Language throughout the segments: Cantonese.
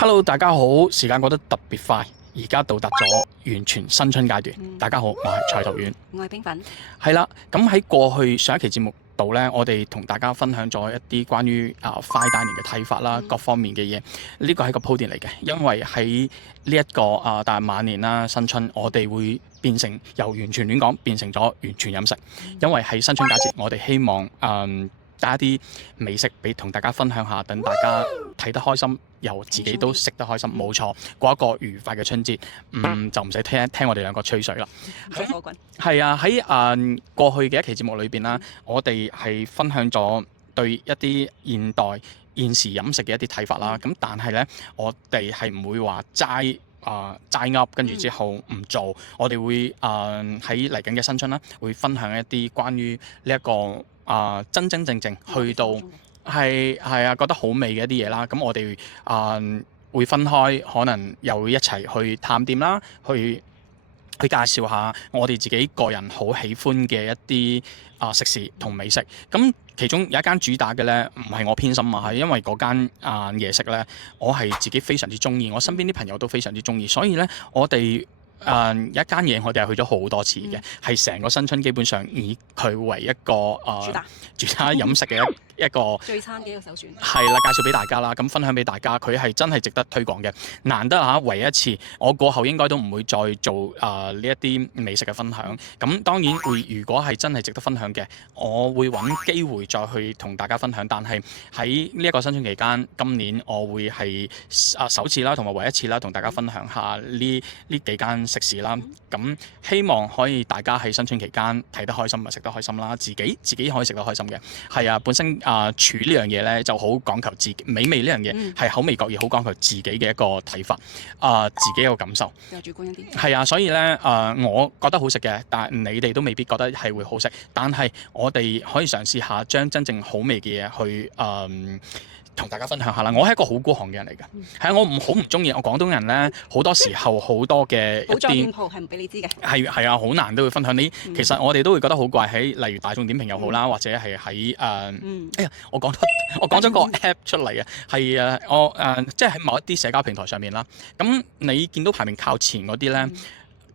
Hello，大家好，時間過得特別快，而家到達咗完全新春階段。大家好，我係菜頭丸，我係冰粉。係啦，咁喺過去上一期節目度呢，我哋同大家分享咗一啲關於fine dining嘅睇法啦，各方面嘅嘢。呢個係個鋪墊嚟嘅，因為喺呢一個大晚年啦，新春我哋會變成由完全亂講變成咗完全飲食，因為喺新春佳節，我哋希望帶一啲美食俾同大家分享下，等大家睇得開心，又自己都食得開心，冇錯，過一個愉快嘅春節，就唔使聽我哋兩個吹水啦。係啊，喺過去嘅一期節目裏邊啦，我哋係分享咗對一啲現時飲食嘅一啲睇法啦。咁但係呢，我哋係唔會話齋噏，跟住之後唔做。我哋會喺嚟緊嘅新春啦，會分享一啲關於呢一個真正去到係啊覺得好味嘅一啲嘢啦。咁我哋會分開，可能又會一齊去探店啦，去介紹下我哋自己個人好喜歡嘅一啲食肆同美食。咁其中有一間主打嘅呢，唔係我偏心啊，係因為嗰間嘢食呢，我係自己非常之中意，我身邊啲朋友都非常之中意，所以呢，我哋有一間嘢我哋係去咗好多次嘅，係成個新春基本上以佢為一個主打飲食嘅一個聚餐嘅一個首選。係啦，介紹俾大家啦，咁分享俾大家，佢係真係值得推廣嘅，難得唯一次，我過後應該都唔會再做呢一啲美食嘅分享。咁當然會，如果係真係值得分享嘅，我會揾機會再去同大家分享。但係喺呢一個新春期間，今年我會係首次啦，同埋唯一次啦，同大家分享下呢幾間食肆啦。咁希望可以大家喺新春期間睇得開心咪食得開心啦，自己可以食得開心嘅。係啊，本身廚呢樣嘢咧就好講求自己美味呢樣嘢，係口味各異，好講求自己嘅一個睇法，自己一個感受。比較主觀一啲。係啊，所以咧我覺得好食嘅，但係你哋都未必覺得係會好食。但係我哋可以嘗試下將真正好味嘅嘢去同大家分享下啦。我係一個好孤寒嘅人嚟嘅，係我好唔中意。我廣東人咧好多時候好多嘅寶藏店鋪係唔俾你知嘅。係啊，好難都會分享你。其實我哋都會覺得好怪喺例如大眾點評又好啦，或者係喺哎呀，我講咗個 app 出嚟啊，係我即係喺某一啲社交平台上面啦。咁你見到排名靠前嗰啲咧，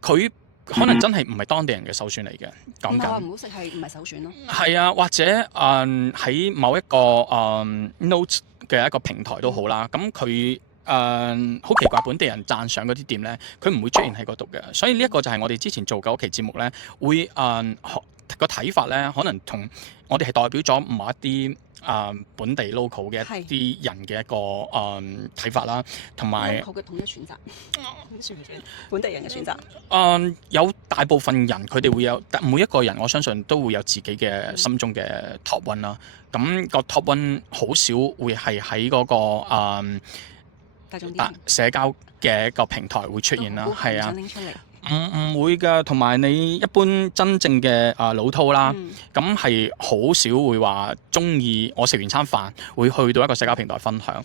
佢可能真係唔係當地人嘅首選嚟嘅。講緊唔好食係唔係首選咯？係啊，或者喺某一個Note 嘅一個平台都好啦。咁佢好奇怪，本地人讚賞嗰啲店咧，佢唔會出現喺嗰度嘅。所以呢一個就係我哋之前做嘅嗰期節目咧，會個睇法咧，可能同我哋係代表咗某一啲本地 local 嘅一啲人嘅一個睇法啦，同埋 local 嘅統一選擇，算唔算本地人嘅選擇？有大部分人佢哋會有，每一個人我相信都會有自己嘅心中嘅 top one 啦。咁個 top one 好少會係喺嗰個社交嘅一個平台會出現啦，係啊。唔會㗎，同埋你一般真正嘅老饕啦，咁係好少會話中意我食完餐飯會去到一個社交平台分享。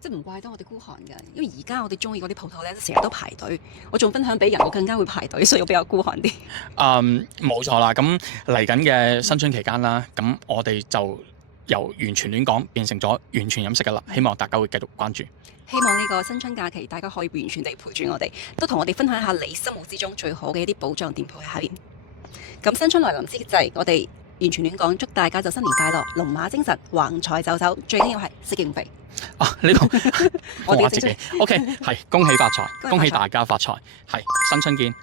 即係唔怪得我哋孤寒㗎，因為而家我哋中意嗰啲鋪頭咧，成日都排隊。我仲分享俾人，我更加會排隊，所以我比較孤寒啲。冇錯啦，咁嚟緊嘅新春期間啦，咁我哋就由完全亂講變成咗完全飲食㗎啦。希望大家會繼續關注。希望呢個新春假期，大家可以完全地陪住我哋，都同我哋分享下你心目之中最好嘅一啲寶藏店鋪喺下邊。咁新春來臨之際，我哋完全亂講，祝大家就新年快樂，龍馬精神，橫財就手，最緊要係識應肥。呢個我話自己 OK 係恭喜發財，恭喜大家發財，係新春見。